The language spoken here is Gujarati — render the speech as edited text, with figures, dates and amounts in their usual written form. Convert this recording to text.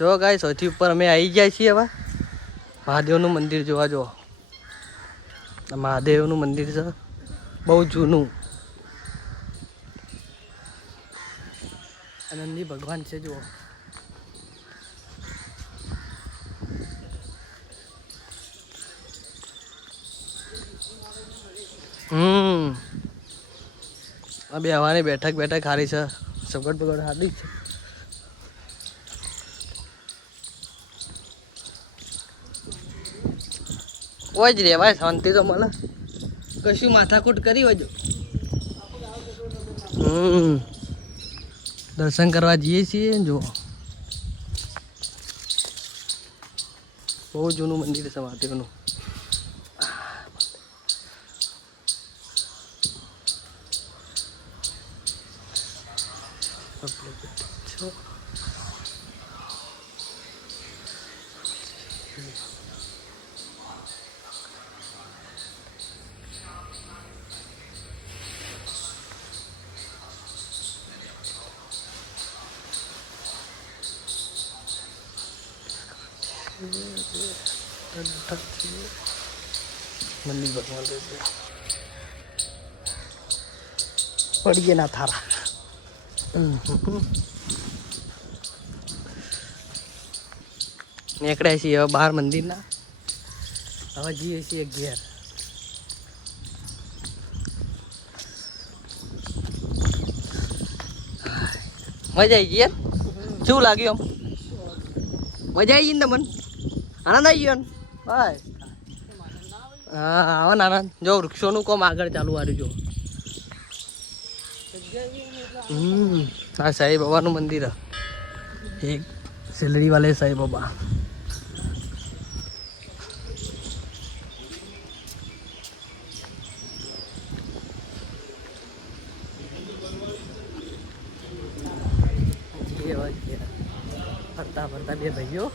જો ગાય સૌથી ઉપર અમે આવી ગયા છીએ હવે મહાદેવનું મંદિર જોવા. જો મહાદેવનું મંદિર છે બહુ જૂનું. આનંદી ભગવાન છે જુઓ. આ બે હવાની બેઠક સારી છે. સગવડ બગડ સારી છે. કોઈ જ રેવાય શાંતિ તો મળે. કશું માથાકૂટ કરી હોય. દર્શન કરવા જઈએ છીએ. જુઓ બહુ જૂનું મંદિર છે મહાદેવનું. મંદિર ભગવાન પડીએ ના થારા. નીકળ્યા છીએ હવે બહાર મંદિરના. હવે જઈએ છીએ ઘેર. મજા આવી ગઈ. શું લાગ્યું? મજા આવી ગઈ ને તમને? આનંદ આવી ગયો ને? ભાઈ હા આવે ને આનંદ. જો વૃક્ષોનું કોમ આગળ ચાલુ આવ્યું. જો હા સાંઈ બાબાનું મંદિર. એક સેલરી વાલે સાંઈ બાબા. ફરતા ફરતા બે ભાઈઓ.